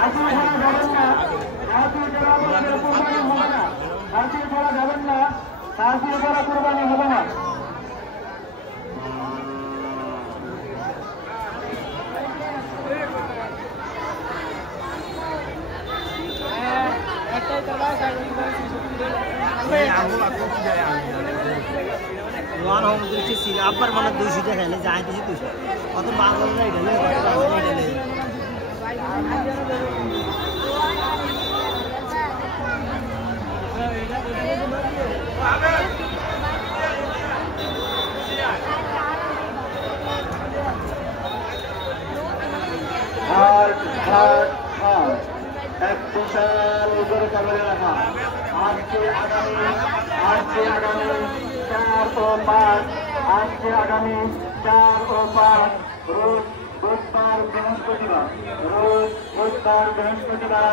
হাসি করা যাবেন না, হাসি করা কোরবানি হবে না, হাসি করা যাবেন না, হাসি করা কোরবানি হবে না। লোয়ার হোম দেখছি আবার মানে 200 টাকা খেলে যায় 200 অত বাংলা নাই ঢেলে এক বিশাল উপরে কামড়ে রাখা আজকে আগামী 4 ও 5 আজকে আগামী 4 ও 5 রোজ বুধবার বৃহস্পতিবার